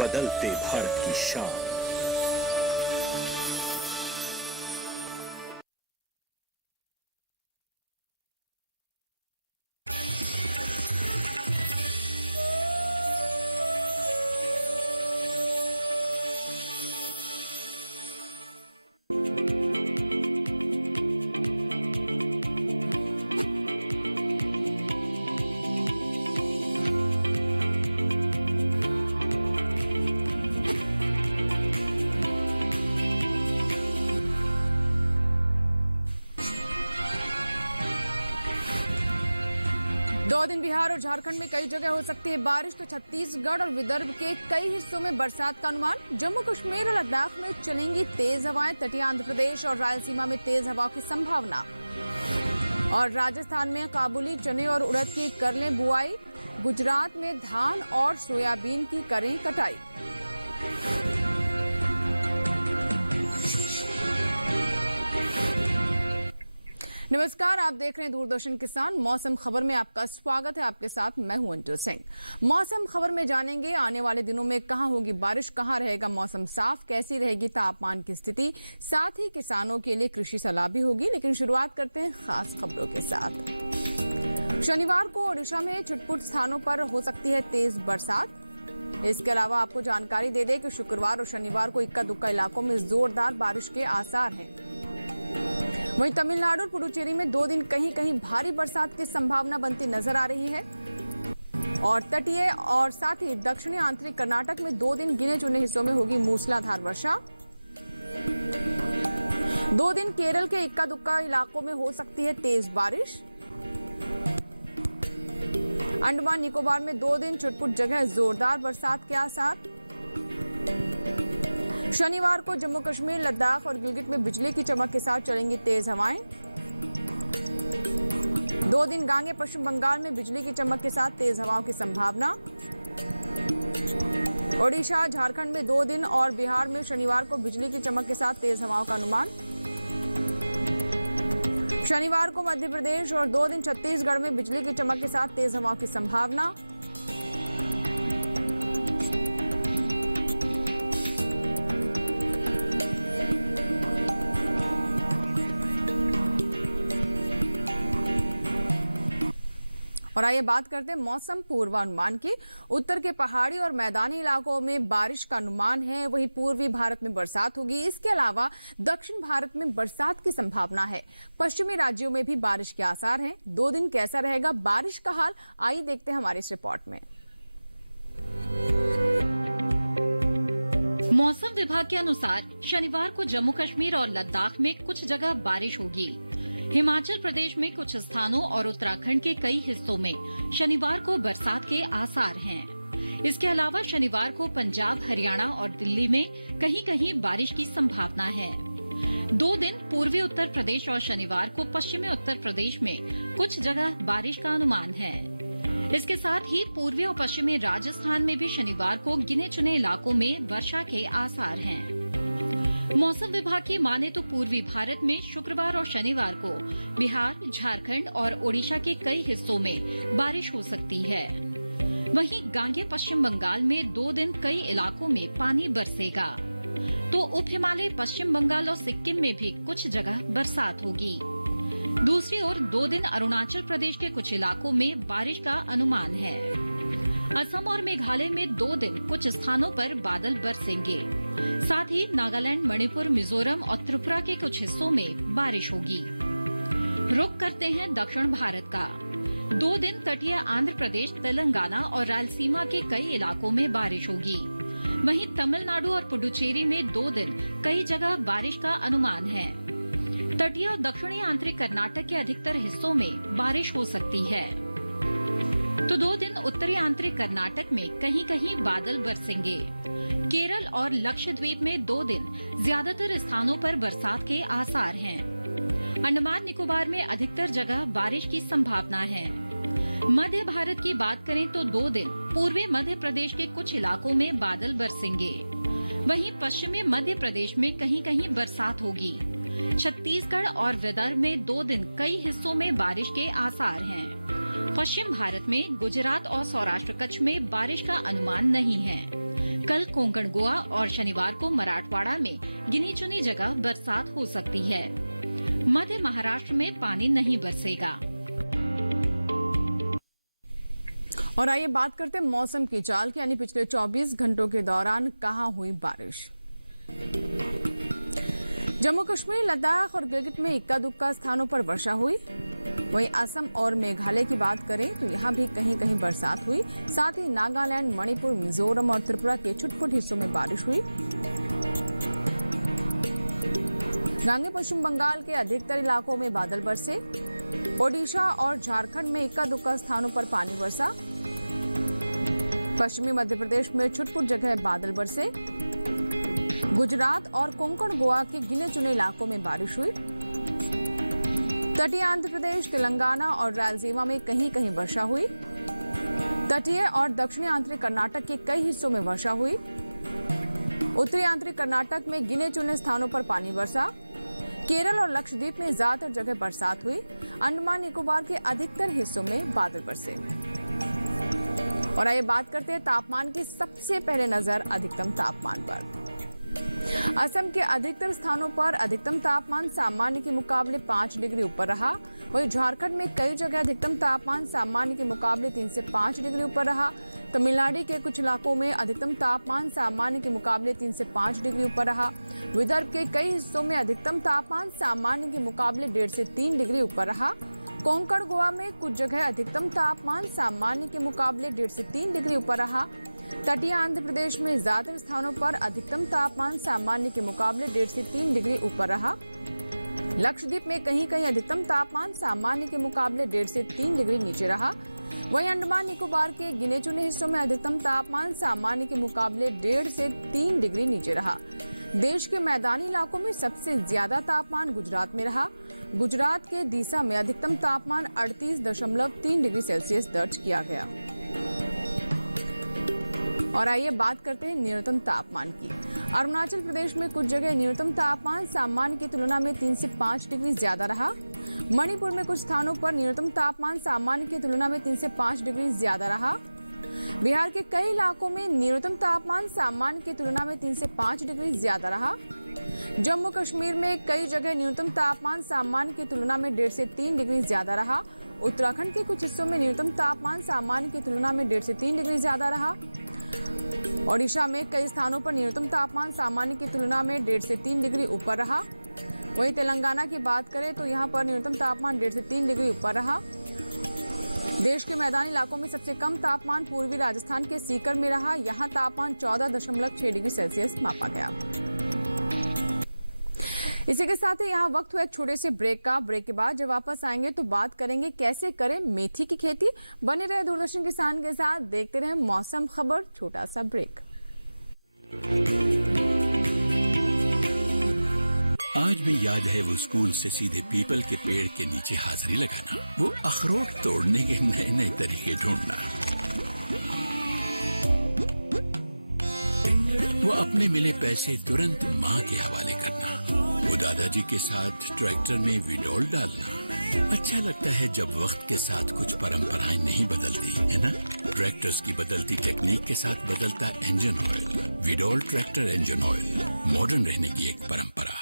बदलते भारत की शान। दो दिन बिहार और झारखंड में कई जगह हो सकती है बारिश, तो छत्तीसगढ़ और विदर्भ के कई हिस्सों में बरसात का अनुमान। जम्मू कश्मीर और लद्दाख में चलेंगी तेज हवाएं, तटीय आंध्र प्रदेश और रायलसीमा में तेज हवाओं की संभावना। और राजस्थान में काबुली चने और उड़द की कर लें बुआई, गुजरात में धान और सोयाबीन की करें कटाई। नमस्कार, आप देख रहे हैं दूरदर्शन किसान। मौसम खबर में आपका स्वागत है। आपके साथ मैं हूं अंजू सिंह। मौसम खबर में जानेंगे आने वाले दिनों में कहां होगी बारिश, कहां रहेगा मौसम साफ, कैसी रहेगी तापमान की स्थिति, साथ ही किसानों के लिए कृषि सलाह भी होगी। लेकिन शुरुआत करते हैं खास खबरों के साथ। शनिवार को ओडिशा में छुटपुट स्थानों पर हो सकती है तेज बरसात। इसके अलावा आपको जानकारी दे दें कि शुक्रवार और शनिवार को इक्का दुक्का इलाकों में जोरदार बारिश के आसार हैं। वहीं तमिलनाडु और पुडुचेरी में 2 दिन कहीं कहीं भारी बरसात की संभावना बनती नजर आ रही है। और तटीय और साथ ही दक्षिणी आंतरिक कर्नाटक में 2 दिन गिने चुने हिस्सों में होगी मूसलाधार वर्षा। 2 दिन केरल के इक्का दुक्का इलाकों में हो सकती है तेज बारिश। अंडमान निकोबार में 2 दिन छुटपुट जगह जोरदार बरसात के आसार। शनिवार को जम्मू कश्मीर, लद्दाख और गिलगित में बिजली की चमक के साथ चलेंगी तेज हवाएं। 2 दिन गांगे पश्चिम बंगाल में बिजली की चमक के साथ तेज हवाओं की संभावना। ओडिशा, झारखंड में 2 दिन और बिहार में शनिवार को बिजली की चमक के साथ तेज हवाओं का अनुमान। शनिवार को मध्य प्रदेश और 2 दिन छत्तीसगढ़ में बिजली की चमक के साथ तेज हवाओं की संभावना। और आइए बात करते हैं मौसम पूर्वानुमान की। उत्तर के पहाड़ी और मैदानी इलाकों में बारिश का अनुमान है, वहीं पूर्वी भारत में बरसात होगी। इसके अलावा दक्षिण भारत में बरसात की संभावना है। पश्चिमी राज्यों में भी बारिश के आसार हैं। 2 दिन कैसा रहेगा बारिश का हाल, आइए देखते हैं हमारी इस रिपोर्ट में। मौसम विभाग के अनुसार शनिवार को जम्मू कश्मीर और लद्दाख में कुछ जगह बारिश होगी। हिमाचल प्रदेश में कुछ स्थानों और उत्तराखंड के कई हिस्सों में शनिवार को बरसात के आसार हैं। इसके अलावा शनिवार को पंजाब, हरियाणा और दिल्ली में कहीं कहीं बारिश की संभावना है। 2 दिन पूर्वी उत्तर प्रदेश और शनिवार को पश्चिमी उत्तर प्रदेश में कुछ जगह बारिश का अनुमान है। इसके साथ ही पूर्वी और पश्चिमी राजस्थान में भी शनिवार को गिने चुने इलाकों में वर्षा के आसार हैं। मौसम विभाग की माने तो पूर्वी भारत में शुक्रवार और शनिवार को बिहार, झारखंड और ओडिशा के कई हिस्सों में बारिश हो सकती है। वहीं गांगे पश्चिम बंगाल में 2 दिन कई इलाकों में पानी बरसेगा, तो उप हिमालय पश्चिम बंगाल और सिक्किम में भी कुछ जगह बरसात होगी। दूसरी ओर 2 दिन अरुणाचल प्रदेश के कुछ इलाकों में बारिश का अनुमान है। असम और मेघालय में 2 दिन कुछ स्थानों पर बादल बरसेंगे। साथ ही नागालैंड, मणिपुर, मिजोरम और त्रिपुरा के कुछ हिस्सों में बारिश होगी। रुख करते हैं दक्षिण भारत का। 2 दिन तटीय आंध्र प्रदेश, तेलंगाना और रायलसीमा के कई इलाकों में बारिश होगी। वहीं तमिलनाडु और पुडुचेरी में 2 दिन कई जगह बारिश का अनुमान है। तटीय और दक्षिणी आंतरिक कर्नाटक के अधिकतर हिस्सों में बारिश हो सकती है। तो 2 दिन उत्तरी आंतरिक कर्नाटक में कहीं कहीं बादल बरसेंगे। केरल और लक्षद्वीप में 2 दिन ज्यादातर स्थानों पर बरसात के आसार हैं। अंडमान निकोबार में अधिकतर जगह बारिश की संभावना है। मध्य भारत की बात करें तो 2 दिन पूर्वी मध्य प्रदेश के कुछ इलाकों में बादल बरसेंगे। वहीं पश्चिमी मध्य प्रदेश में कहीं कहीं बरसात होगी। छत्तीसगढ़ और विदर्भ में 2 दिन कई हिस्सों में बारिश के आसार हैं। पश्चिम भारत में गुजरात और सौराष्ट्र कच्छ में बारिश का अनुमान नहीं है। कल कोंकण गोवा और शनिवार को मराठवाड़ा में गिनी चुनी जगह बरसात हो सकती है। मध्य महाराष्ट्र में पानी नहीं बरसेगा। और आइए बात करते हैं मौसम की चाल की, यानी पिछले 24 घंटों के दौरान कहां हुई बारिश। जम्मू कश्मीर, लद्दाख और गिलगित में इक्का दुक्का स्थानों पर वर्षा हुई। वहीं असम और मेघालय की बात करें तो यहां भी कहीं कहीं बरसात हुई। साथ ही नागालैंड, मणिपुर, मिजोरम और त्रिपुरा के छुटपुट हिस्सों में बारिश हुई। गांगे पश्चिम बंगाल के अधिकतर इलाकों में बादल बरसे। ओडिशा और झारखंड में इक्का दुक्का स्थानों पर पानी बरसा। पश्चिमी मध्य प्रदेश में छुटपुट जगह बादल बरसे। गुजरात और कोंकण गोवा के गिने चुने इलाकों में बारिश हुई। तटीय आंध्र प्रदेश, तेलंगाना और रायलसीमा में कहीं कहीं वर्षा हुई। तटीय और दक्षिणी आंतरिक कर्नाटक के कई हिस्सों में वर्षा हुई। उत्तरी आंतरिक कर्नाटक में गिने चुने स्थानों पर पानी बरसा। केरल और लक्षद्वीप में ज्यादातर जगह बरसात हुई। अंडमान निकोबार के अधिकतर हिस्सों में बादल बरसे। और आइए बात करते हैं तापमान की। सबसे पहले नजर अधिकतम तापमान पर। असम के अधिकतर स्थानों पर अधिकतम तापमान सामान्य के मुकाबले 5 डिग्री ऊपर रहा। वहीं झारखंड में कई जगह अधिकतम तापमान सामान्य के मुकाबले 3 से 5 डिग्री ऊपर रहा। तमिलनाडु के कुछ इलाकों में अधिकतम तापमान सामान्य के मुकाबले 3 से 5 डिग्री ऊपर रहा। विदर्भ के कई हिस्सों में अधिकतम तापमान सामान्य के मुकाबले 1.5 से 3 डिग्री ऊपर रहा। कोंकण गोवा में कुछ जगह अधिकतम तापमान सामान्य के मुकाबले 1.5 से 3 डिग्री ऊपर रहा। तटीय आंध्र प्रदेश में ज्यादातर स्थानों पर अधिकतम तापमान सामान्य के मुकाबले 1.5 से 3 डिग्री ऊपर रहा। लक्षद्वीप में कहीं कहीं अधिकतम तापमान सामान्य के मुकाबले 1.5 से 3 डिग्री नीचे रहा। वहीं अंडमान निकोबार के गिने चुने हिस्सों में अधिकतम तापमान सामान्य के मुकाबले 1.5 से 3 डिग्री नीचे रहा। देश के मैदानी इलाकों में सबसे ज्यादा तापमान गुजरात में रहा। गुजरात के दीसा में अधिकतम तापमान 38.3 डिग्री सेल्सियस दर्ज किया गया। और आइए बात करते हैं न्यूनतम तापमान की। अरुणाचल प्रदेश में कुछ जगह न्यूनतम तापमान सामान्य की तुलना में 3 से 5 डिग्री ज्यादा रहा। मणिपुर में कुछ स्थानों पर न्यूनतम तापमान सामान्य की तुलना में 3 से 5 डिग्री ज्यादा रहा। बिहार के कई इलाकों में न्यूनतम तापमान सामान्य की तुलना में 3 से 5 डिग्री ज्यादा रहा। जम्मू कश्मीर में कई जगह न्यूनतम तापमान सामान्य की तुलना में 1.5 से 3 डिग्री ज्यादा रहा। उत्तराखंड के कुछ हिस्सों में न्यूनतम तापमान सामान्य की तुलना में 1.5 से 3 डिग्री ज्यादा रहा। ओडिशा में कई स्थानों पर न्यूनतम तापमान सामान्य की तुलना में 1.5 से 3 डिग्री ऊपर रहा। वहीं तेलंगाना की बात करें तो यहां पर न्यूनतम तापमान 1.5 से 3 डिग्री ऊपर रहा। देश के मैदानी इलाकों में सबसे कम तापमान पूर्वी राजस्थान के सीकर में रहा। यहां तापमान 14.6 डिग्री सेल्सियस मापा गया। इसी के साथ ही यहाँ वक्त हुआ एक छोटे से ब्रेक का। ब्रेक के बाद जब वापस आएंगे तो बात करेंगे कैसे करें मेथी की खेती। बने रहे दूरदर्शन किसान के साथ, देखते रहे मौसम खबर। छोटा सा ब्रेक। आज भी याद है वो स्कूल से सीधे पीपल के पेड़ के नीचे हाजिरी लगाना, वो अखरोट तोड़ने के नए नए तरीके ढूंढना, वो अपने मिले पैसे तुरंत माँ के हवाले करना, वो दादाजी के साथ ट्रैक्टर में विडोल डालना। अच्छा लगता है जब वक्त के साथ कुछ परंपराएं नहीं बदलती, है ना? ट्रैक्टर्स की बदलती टेक्निक के साथ बदलता engine oil. Veedol tractor engine oil, modern रहने की एक परंपरा।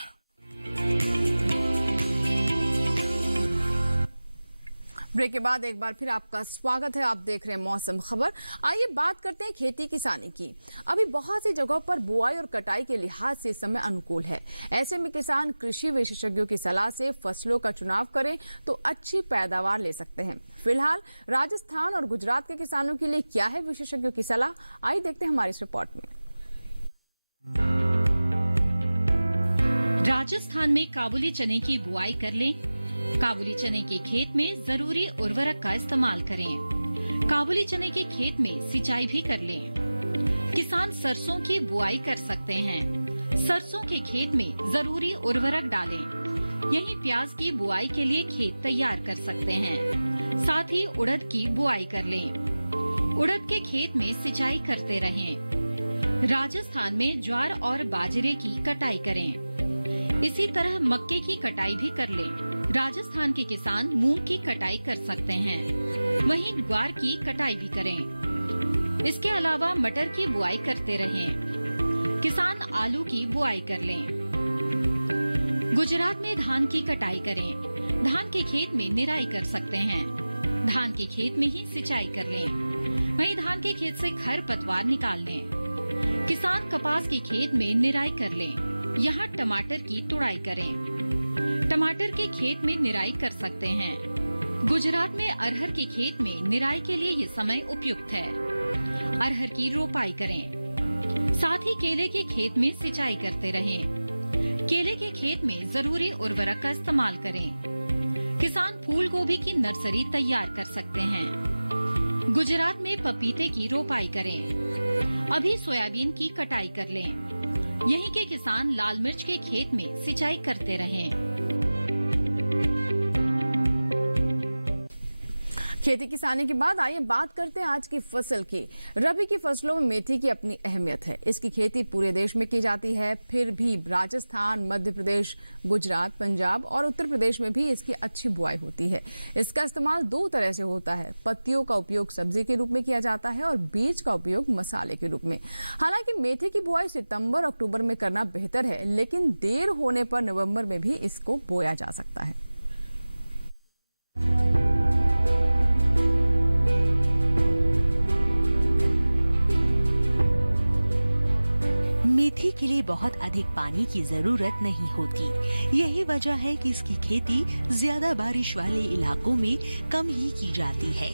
ब्रेक के बाद एक बार फिर आपका स्वागत है। आप देख रहे हैं मौसम खबर। आइए बात करते हैं खेती किसानी की। अभी बहुत सी जगहों पर बुआई और कटाई के लिहाज से समय अनुकूल है। ऐसे में किसान कृषि विशेषज्ञों की सलाह से फसलों का चुनाव करें तो अच्छी पैदावार ले सकते हैं। फिलहाल राजस्थान और गुजरात के किसानों के लिए क्या है विशेषज्ञों की सलाह, आइए देखते हैं हमारी इस रिपोर्ट में। राजस्थान में काबुली चने की बुआई कर लें। काबुली चने के खेत में जरूरी उर्वरक का इस्तेमाल करें। काबुली चने के खेत में सिंचाई भी कर लें। किसान सरसों की बुआई कर सकते हैं। सरसों के खेत में जरूरी उर्वरक डालें। यहीं प्याज की बुआई के लिए खेत तैयार कर सकते हैं। साथ ही उड़द की बुआई कर लें। उड़द के खेत में सिंचाई करते रहें। राजस्थान में ज्वार और बाजरे की कटाई करें। इसी तरह मक्के की कटाई भी कर लें। राजस्थान के किसान मूंग की कटाई कर सकते हैं। वहीं ग्वार की कटाई भी करें। इसके अलावा मटर की बुआई करते रहें। किसान आलू की बुआई कर लें। गुजरात में धान की कटाई करें। धान के खेत में निराई कर सकते हैं। धान के खेत में ही सिंचाई कर लें। वहीं धान के खेत से खरपतवार निकाल लें। किसान कपास के खेत में निराई कर लें। यहाँ टमाटर की तुड़ाई करें। टमाटर के खेत में निराई कर सकते हैं। गुजरात में अरहर के खेत में निराई के लिए ये समय उपयुक्त है। अरहर की रोपाई करें। साथ ही केले के खेत में सिंचाई करते रहें। केले के खेत में जरूरी उर्वरक का इस्तेमाल करें। किसान फूल गोभी की नर्सरी तैयार कर सकते हैं। गुजरात में पपीते की रोपाई करें। अभी सोयाबीन की कटाई कर लें। यहीं के किसान लाल मिर्च के खेत में सिंचाई करते रहें। खेती किसानी के बाद आइए बात करते हैं आज की फसल की। रबी की फसलों में मेथी की अपनी अहमियत है। इसकी खेती पूरे देश में की जाती है, फिर भी राजस्थान, मध्य प्रदेश, गुजरात, पंजाब और उत्तर प्रदेश में भी इसकी अच्छी बुआई होती है। इसका इस्तेमाल दो तरह से होता है। पत्तियों का उपयोग सब्जी के रूप में किया जाता है और बीज का उपयोग मसाले के रूप में। हालांकि मेथी की बुआई सितंबर अक्टूबर में करना बेहतर है, लेकिन देर होने पर नवंबर में भी इसको बोया जा सकता है। मेथी के लिए बहुत अधिक पानी की जरूरत नहीं होती। यही वजह है कि इसकी खेती ज्यादा बारिश वाले इलाकों में कम ही की जाती है।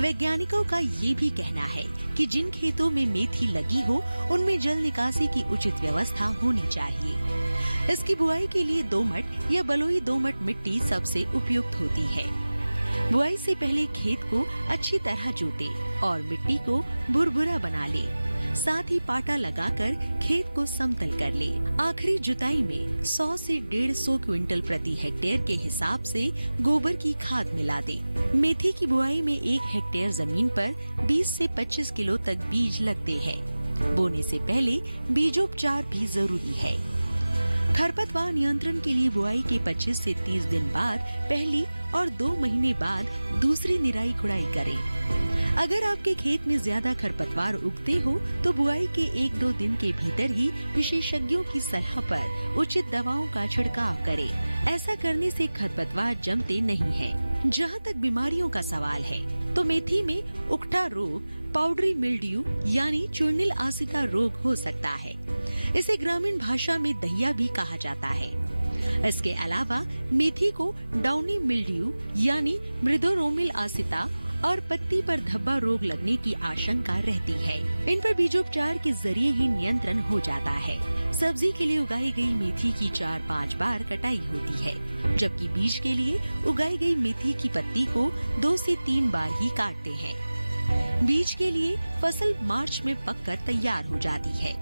वैज्ञानिकों का ये भी कहना है कि जिन खेतों में मेथी लगी हो, उनमें जल निकासी की उचित व्यवस्था होनी चाहिए। इसकी बुआई के लिए दोमट या बलुई दोमट मिट्टी सबसे उपयुक्त होती है। बुआई से पहले खेत को अच्छी तरह जोते और मिट्टी को भुरभुरा बना ले। साथ ही पाटा लगाकर खेत को समतल कर ले। आखिरी जुताई में 100 से 150 क्विंटल प्रति हेक्टेयर के हिसाब से गोबर की खाद मिला दे। मेथी की बुआई में 1 हेक्टेयर जमीन पर 20 से 25 किलो तक बीज लगते हैं। बोने से पहले बीजोपचार भी जरूरी है। खरपतवार नियंत्रण के लिए बुआई के 25 से 30 दिन बाद पहली और 2 महीने बाद दूसरी निराई गुड़ाई करें। अगर आपके खेत में ज्यादा खरपतवार उगते हो तो बुआई के 1-2 दिन के भीतर ही विशेषज्ञों की सलाह पर उचित दवाओं का छिड़काव करें। ऐसा करने से खरपतवार जमते नहीं हैं। जहां तक बीमारियों का सवाल है तो मेथी में उकठा रोग, पाउडरी मिल्ड्यू यानी चूर्निल आसिता रोग हो सकता है। इसे ग्रामीण भाषा में दहिया भी कहा जाता है। इसके अलावा मेथी को डाउनी मिल्ड्यू यानी मृदोरोमिल आसिता और पत्ती पर धब्बा रोग लगने की आशंका रहती है। इन पर बीजोपचार के जरिए ही नियंत्रण हो जाता है। सब्जी के लिए उगाई गई मेथी की 4-5 बार कटाई होती है, जबकि बीज के लिए उगाई गई मेथी की पत्ती को 2 से 3 बार ही काटते हैं। बीज के लिए फसल मार्च में पककर तैयार हो जाती है।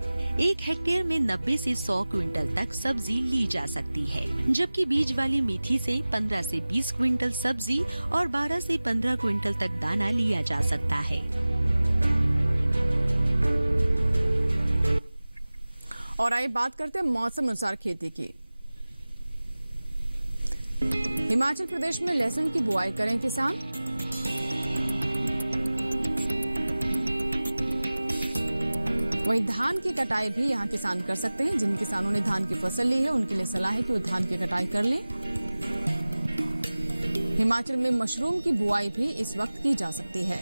1 हेक्टेयर में 90 से 100 क्विंटल तक सब्जी ली जा सकती है, जबकि बीज वाली मेथी से 15 से 20 क्विंटल सब्जी और 12 से 15 क्विंटल तक दाना लिया जा सकता है। और आइए बात करते हैं मौसम अनुसार खेती की। हिमाचल प्रदेश में लहसुन की बुआई करें किसान। वहीं धान की कटाई भी यहाँ किसान कर सकते हैं। जिन किसानों ने धान की फसल ली है उनके लिए सलाह है कि वो धान की कटाई कर लें। हिमाचल में मशरूम की बुआई भी इस वक्त की जा सकती है।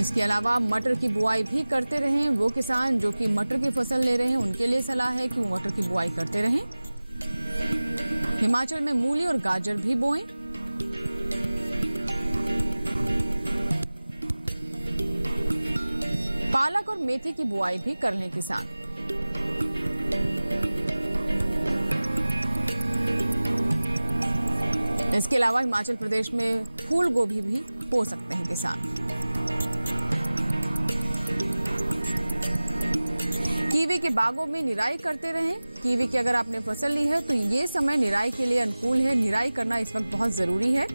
इसके अलावा मटर की बुआई भी करते रहें। वो किसान जो कि मटर की फसल ले रहे हैं उनके लिए सलाह है कि वो मटर की बुआई करते रहें। हिमाचल में मूली और गाजर भी बोएं। पालक और मेथी की बुआई भी कर लें किसान। इसके अलावा हिमाचल प्रदेश में फूल गोभी भी बो सकते हैं किसान। कीवी के बागों में निराई करते रहें। कीवी की अगर आपने फसल ली है तो ये समय निराई के लिए अनुकूल है। निराई करना इस वक्त बहुत जरूरी है।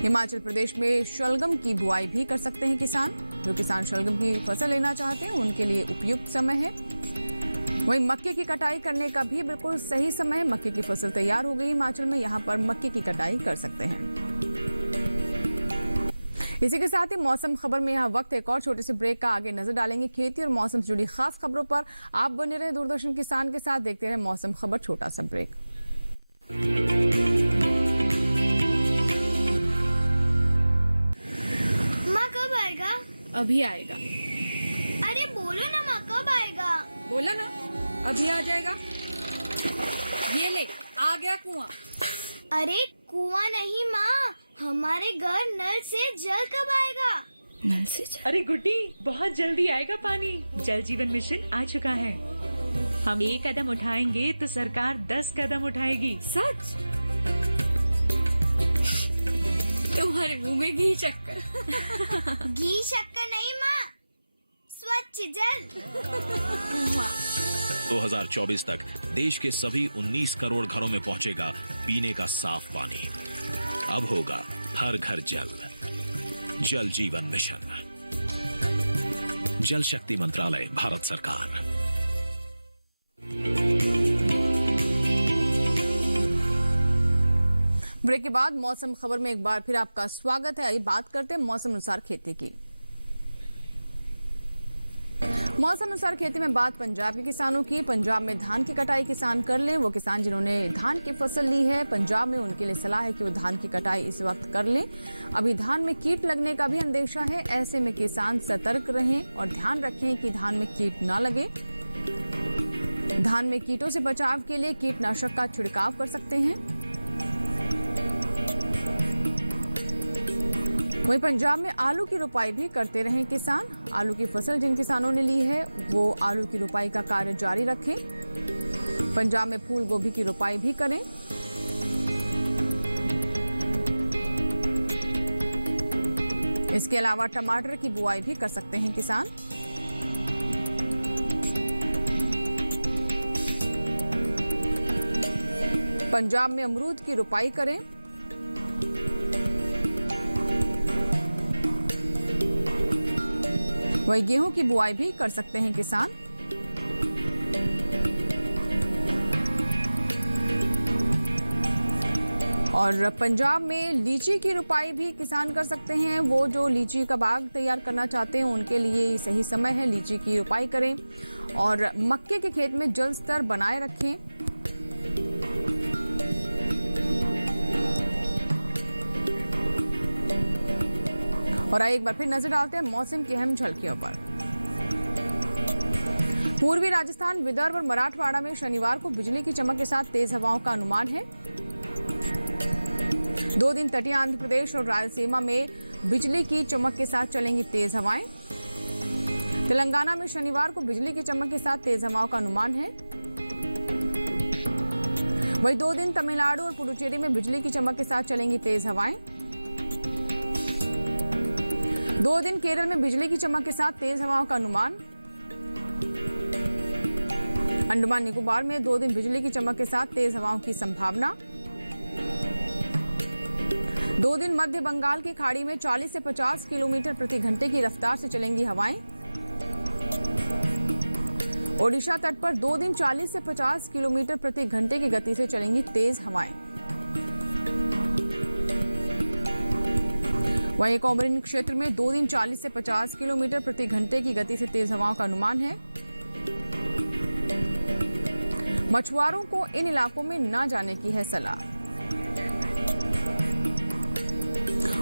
हिमाचल प्रदेश में शलगम की बुआई भी कर सकते हैं किसान। जो किसान शलगम की फसल लेना चाहते हैं उनके लिए उपयुक्त समय है। वहीं मक्के की कटाई करने का भी बिल्कुल सही समय है। मक्के की फसल तैयार हो गई हिमाचल में, यहाँ पर मक्के की कटाई कर सकते हैं। इसी के साथ ही मौसम खबर में यहाँ वक्त एक और छोटे से ब्रेक का। आगे नजर डालेंगे खेती और मौसम से जुड़ी खास खबरों पर। आप बने रहे दूरदर्शन किसान के साथ, देखते रहे मौसम खबर। छोटा सा ब्रेक। माँ कब आएगा? अभी आएगा। अरे बोलो ना माँ, कब आएगा? बोला ना, अभी आ जाएगा। ये ले, आ गया कुआं। अरे कुआं नहीं माँ, हमारे घर नल से जल कब आएगा? नल से जल? अरे गुड्डी, बहुत जल्दी आएगा पानी। जल जीवन मिशन आ चुका है। हम एक कदम उठाएंगे तो सरकार 10 कदम उठाएगी। सच? तुम्हारे मुंह में घी शक्कर। घी शक्कर नहीं माँ, स्वच्छ जल। 2024 तक देश के सभी 19 करोड़ घरों में पहुंचेगा पीने का साफ पानी। अब होगा हर घर जल। जल जीवन मिशन, जल शक्ति मंत्रालय, भारत सरकार। ब्रेक के बाद मौसम खबर में एक बार फिर आपका स्वागत है। आइए बात करते हैं मौसम अनुसार खेती की। मौसम अनुसार खेती में बात पंजाब के किसानों की। पंजाब में धान की कटाई किसान कर लें। वो किसान जिन्होंने धान की फसल ली है पंजाब में, उनके लिए सलाह है कि वो धान की कटाई इस वक्त कर लें। अभी धान में कीट लगने का भी अंदेशा है। ऐसे में किसान सतर्क रहें और ध्यान रखें कि धान में कीट ना लगे। धान में कीटों से बचाव के लिए कीटनाशक का छिड़काव कर सकते हैं। वहीं पंजाब में आलू की रुपाई भी करते रहें किसान। आलू की फसल जिन किसानों ने ली है वो आलू की रुपाई का कार्य जारी रखें। पंजाब में फूल गोभी की रुपाई भी करें। इसके अलावा टमाटर की बुआई भी कर सकते हैं किसान। पंजाब में अमरूद की रुपाई करें। वहीं गेहूं की बुआई भी कर सकते हैं किसान। और पंजाब में लीची की रुपाई भी किसान कर सकते हैं। वो जो लीची का बाग तैयार करना चाहते हैं उनके लिए सही समय है, लीची की रुपाई करें। और मक्के के खेत में जल स्तर बनाए रखें। और आइए एक बार फिर नजर डालते हैं मौसम की अहम झलकियों पर। पूर्वी राजस्थान, विदर्भ और मराठवाड़ा में शनिवार को बिजली की चमक के साथ तेज हवाओं का अनुमान है। 2 दिन तटीय आंध्र प्रदेश और रायलसीमा में बिजली की चमक के साथ चलेंगी तेज हवाएं। तेलंगाना में शनिवार को बिजली की चमक के साथ तेज हवाओं का अनुमान है। वहीं 2 दिन तमिलनाडु और पुडुचेरी में बिजली की चमक के साथ चलेंगी तेज हवाएं। 2 दिन केरल में बिजली की चमक के साथ तेज हवाओं का अनुमान। अंडमान निकोबार में 2 दिन बिजली की चमक के साथ तेज हवाओं की संभावना। 2 दिन मध्य बंगाल की खाड़ी में 40 से 50 किलोमीटर प्रति घंटे की रफ्तार से चलेंगी हवाएं। ओडिशा तट पर 2 दिन 40 से 50 किलोमीटर प्रति घंटे की गति से चलेंगी तेज हवाएं। वहीं कोमरिन क्षेत्र में 2 दिन 40 से 50 किलोमीटर प्रति घंटे की गति से तेज हवाओं का अनुमान है। मछुआरों को इन इलाकों में न जाने की है सलाह।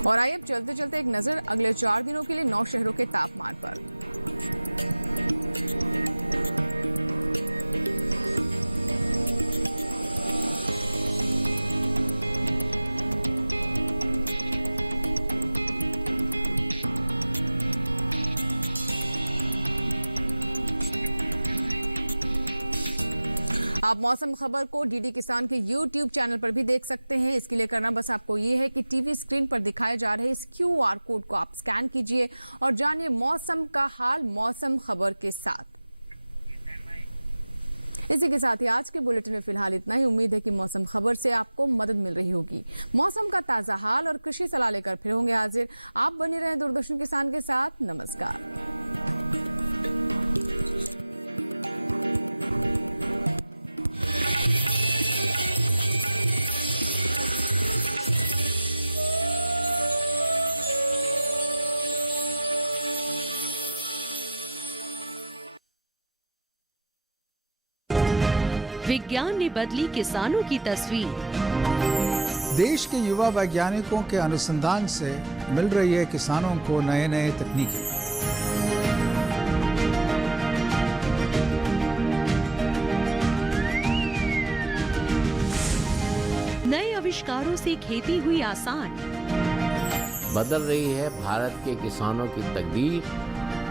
और आइए अब चलते चलते एक नजर अगले 4 दिनों के लिए 9 शहरों के तापमान पर। आप मौसम खबर को डीडी किसान के YouTube चैनल पर भी देख सकते हैं। इसके लिए करना बस आपको ये है कि टीवी स्क्रीन पर दिखाए जा रहे इस QR कोड को आप स्कैन कीजिए और जानिए मौसम का हाल मौसम खबर के साथ। इसी के साथ ही आज के बुलेटिन में फिलहाल इतना ही। उम्मीद है कि मौसम खबर से आपको मदद मिल रही होगी। मौसम का ताज़ा हाल और कृषि सलाह लेकर फिर होंगे हाजिर। आप बने रहें दूरदर्शन किसान के साथ। नमस्कार। विज्ञान ने बदली किसानों की तस्वीर। देश के युवा वैज्ञानिकों के अनुसंधान से मिल रही है किसानों को नए नए तकनीकें। नए आविष्कारों से खेती हुई आसान। बदल रही है भारत के किसानों की तकदीर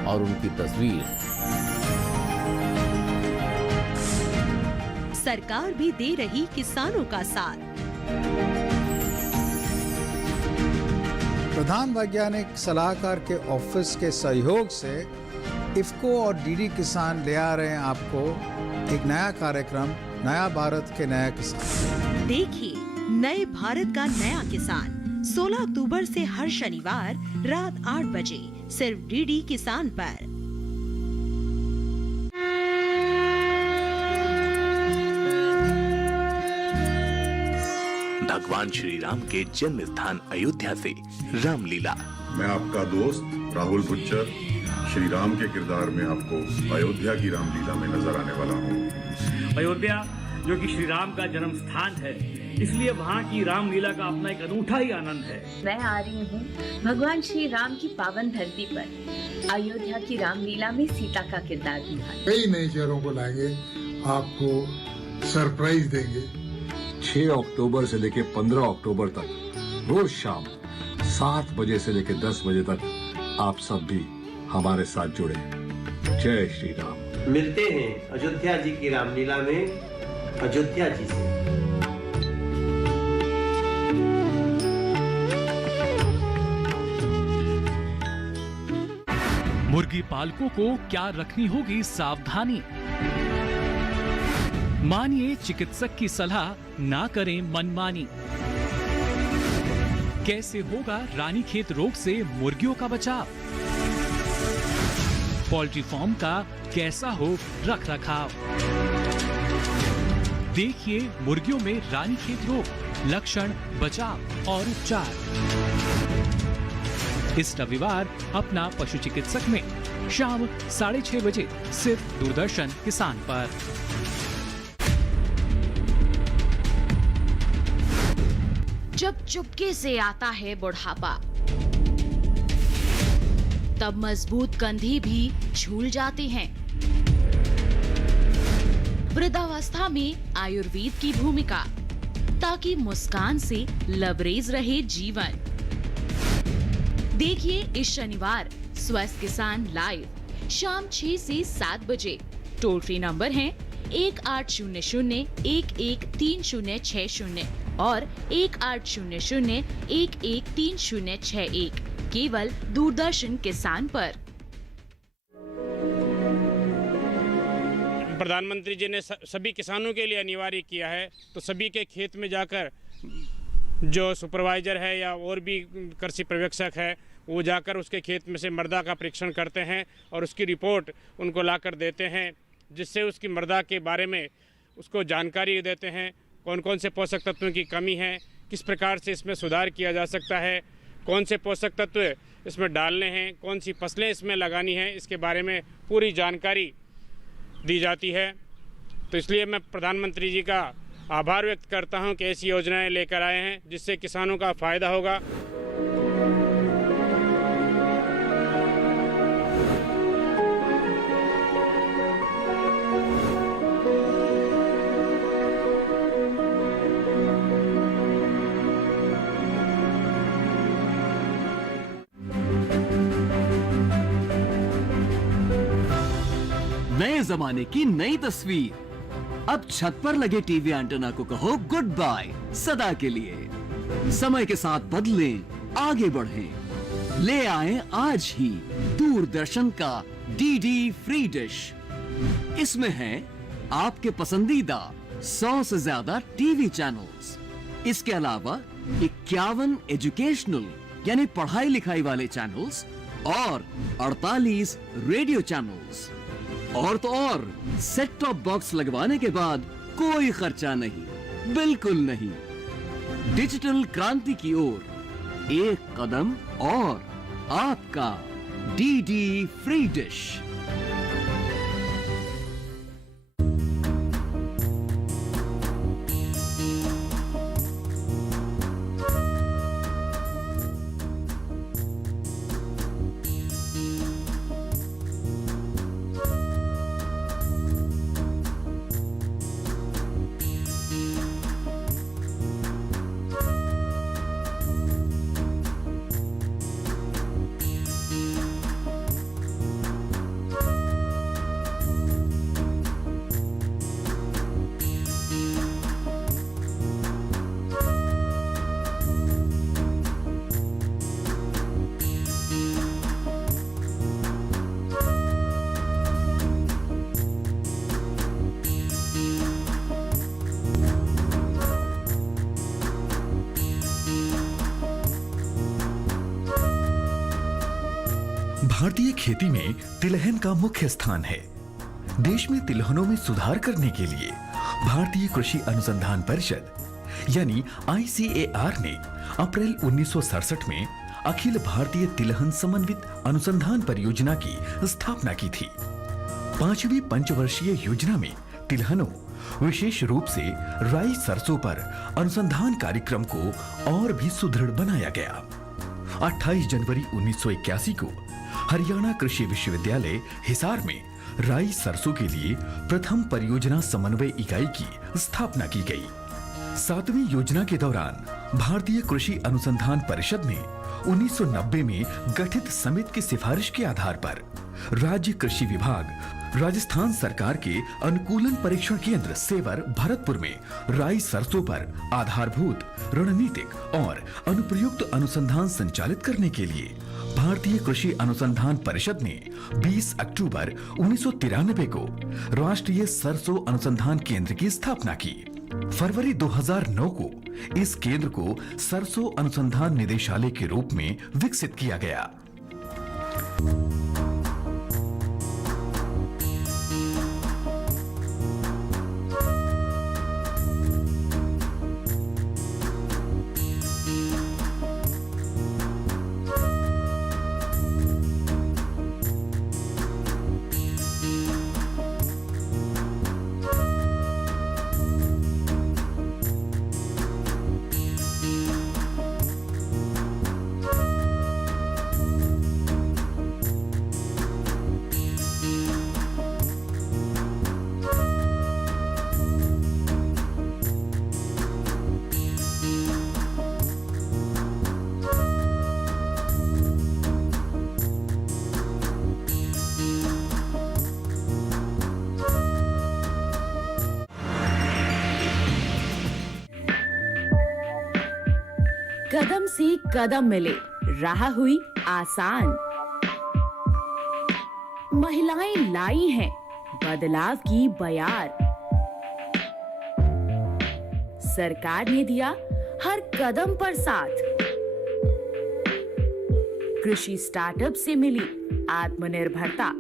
और उनकी तस्वीर। सरकार भी दे रही किसानों का साथ। प्रधान वैज्ञानिक सलाहकार के ऑफिस के सहयोग से इफ्को और डीडी किसान ले आ रहे हैं आपको एक नया कार्यक्रम, नया भारत के नया किसान। देखिए नए भारत का नया किसान 16 अक्टूबर से हर शनिवार रात 8 बजे सिर्फ डीडी किसान पर। भगवान श्री राम के जन्म स्थान अयोध्या से रामलीला। मैं आपका दोस्त राहुल बुच्चर श्री राम के किरदार में आपको अयोध्या की रामलीला में नजर आने वाला हूँ। अयोध्या जो कि श्री राम का जन्म स्थान है, इसलिए वहाँ की रामलीला का अपना एक अनूठा ही आनंद है। मैं आ रही हूँ भगवान श्री राम की पावन धरती पर अयोध्या की रामलीला में सीता का किरदार निभाने। कई नए चेहरों को लाएंगे, आपको सरप्राइज देंगे। 6 अक्टूबर से लेकर 15 अक्टूबर तक रोज शाम 7 बजे से लेकर 10 बजे तक आप सब भी हमारे साथ जुड़े। जय श्री राम। मिलते हैं अयोध्या जी की रामलीला में अयोध्या जी से। मुर्गी पालकों को क्या रखनी होगी सावधानी? मानिए चिकित्सक की सलाह, ना करें मनमानी। कैसे होगा रानीखेत रोग से मुर्गियों का बचाव? पोल्ट्री फार्म का कैसा हो रख रखाव? देखिए मुर्गियों में रानीखेत रोग, लक्षण, बचाव और उपचार। इस रविवार अपना पशु चिकित्सक में शाम 6:30 बजे सिर्फ दूरदर्शन किसान पर। जब चुपके से आता है बुढ़ापा, तब मजबूत कंधे भी झूल जाते हैं। वृद्धावस्था में आयुर्वेद की भूमिका, ताकि मुस्कान से लबरेज रहे जीवन। देखिए इस शनिवार स्वस्थ किसान लाइव शाम 6 से 7 बजे। टोल फ्री नंबर है 1800-113060 और 1800-113061 केवल दूरदर्शन किसान पर। प्रधानमंत्री जी ने सभी किसानों के लिए अनिवार्य किया है, तो सभी के खेत में जाकर जो सुपरवाइजर है या और भी कृषि पर्यवेक्षक है, वो जाकर उसके खेत में से मृदा का परीक्षण करते हैं और उसकी रिपोर्ट उनको लाकर देते हैं, जिससे उसकी मृदा के बारे में उसको जानकारी देते हैं। कौन कौन से पोषक तत्वों की कमी है, किस प्रकार से इसमें सुधार किया जा सकता है, कौन से पोषक तत्व इसमें डालने हैं, कौन सी फसलें इसमें लगानी हैं, इसके बारे में पूरी जानकारी दी जाती है। तो इसलिए मैं प्रधानमंत्री जी का आभार व्यक्त करता हूं कि ऐसी योजनाएं लेकर आए हैं जिससे किसानों का फायदा होगा। नए जमाने की नई तस्वीर। अब छत पर लगे टीवी एंटेना को कहो गुड बाय सदा के लिए। समय के साथ बदलें, आगे बढ़ें। ले आए आज ही दूरदर्शन का डीडी फ्री डिश। इसमें है आपके पसंदीदा 100 से ज्यादा टीवी चैनल्स। इसके अलावा 51 एजुकेशनल यानी पढ़ाई लिखाई वाले चैनल्स और 48 रेडियो चैनल्स। और तो और सेट टॉप बॉक्स लगवाने के बाद कोई खर्चा नहीं, बिल्कुल नहीं। डिजिटल क्रांति की ओर एक कदम और आपका डीडी फ्री डिश। भारतीय खेती में तिलहन का मुख्य स्थान है। देश में तिलहनों में सुधार करने के लिए भारतीय कृषि अनुसंधान परिषद यानी ICAR ने अप्रैल 1967 में अखिल भारतीय तिलहन समन्वित अनुसंधान परियोजना की स्थापना की थी। 5वीं पंचवर्षीय योजना में तिलहनों, विशेष रूप से राई सरसों पर अनुसंधान कार्यक्रम को और भी सुदृढ़ बनाया गया। 28 जनवरी 1981 को हरियाणा कृषि विश्वविद्यालय हिसार में राई सरसों के लिए प्रथम परियोजना समन्वय इकाई की स्थापना की गई। 7वीं योजना के दौरान भारतीय कृषि अनुसंधान परिषद ने 1990 में गठित समिति की सिफारिश के आधार पर राज्य कृषि विभाग, राजस्थान सरकार के अनुकूलन परीक्षण केंद्र सेवर भरतपुर में राई सरसों पर आधारभूत, रणनीतिक और अनुप्रयुक्त अनुसंधान संचालित करने के लिए भारतीय कृषि अनुसंधान परिषद ने 20 अक्टूबर 1993 को राष्ट्रीय सरसों अनुसंधान केंद्र की स्थापना की। फरवरी 2009 को इस केंद्र को सरसों अनुसंधान निदेशालय के रूप में विकसित किया गया। कदम से कदम मिले, राह हुई आसान। महिलाएं लाई हैं बदलाव की बयार। सरकार ने दिया हर कदम पर साथ। कृषि स्टार्टअप से मिली आत्मनिर्भरता।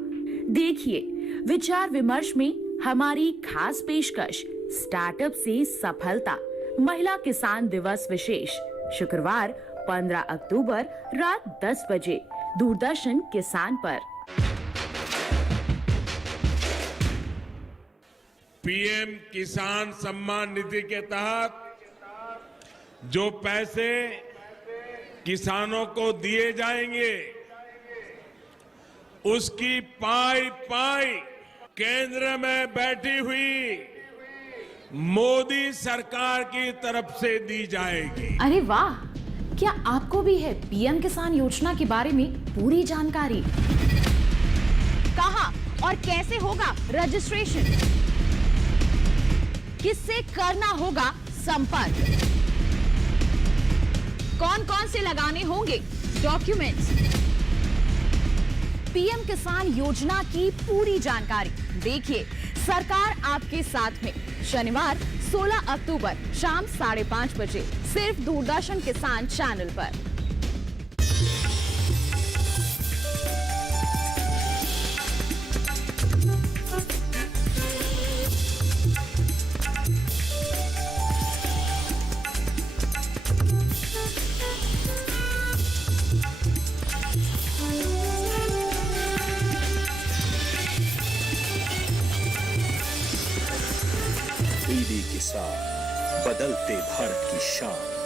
देखिए विचार विमर्श में हमारी खास पेशकश, स्टार्टअप से सफलता। महिला किसान दिवस विशेष, शुक्रवार 15 अक्टूबर रात 10 बजे दूरदर्शन किसान पर। पीएम किसान सम्मान निधि के तहत जो पैसे किसानों को दिए जाएंगे, उसकी पाई पाई केंद्र में बैठी हुई मोदी सरकार की तरफ से दी जाएगी। अरे वाह, क्या आपको भी है पीएम किसान योजना के बारे में पूरी जानकारी? कहां और कैसे होगा रजिस्ट्रेशन? किससे करना होगा संपर्क? कौन कौन से लगाने होंगे डॉक्यूमेंट्स? पीएम किसान योजना की पूरी जानकारी देखिए सरकार आपके साथ में, शनिवार 16 अक्टूबर शाम 5:30 बजे सिर्फ दूरदर्शन किसान चैनल पर। टीवी किसान, बदलते भारत की शान।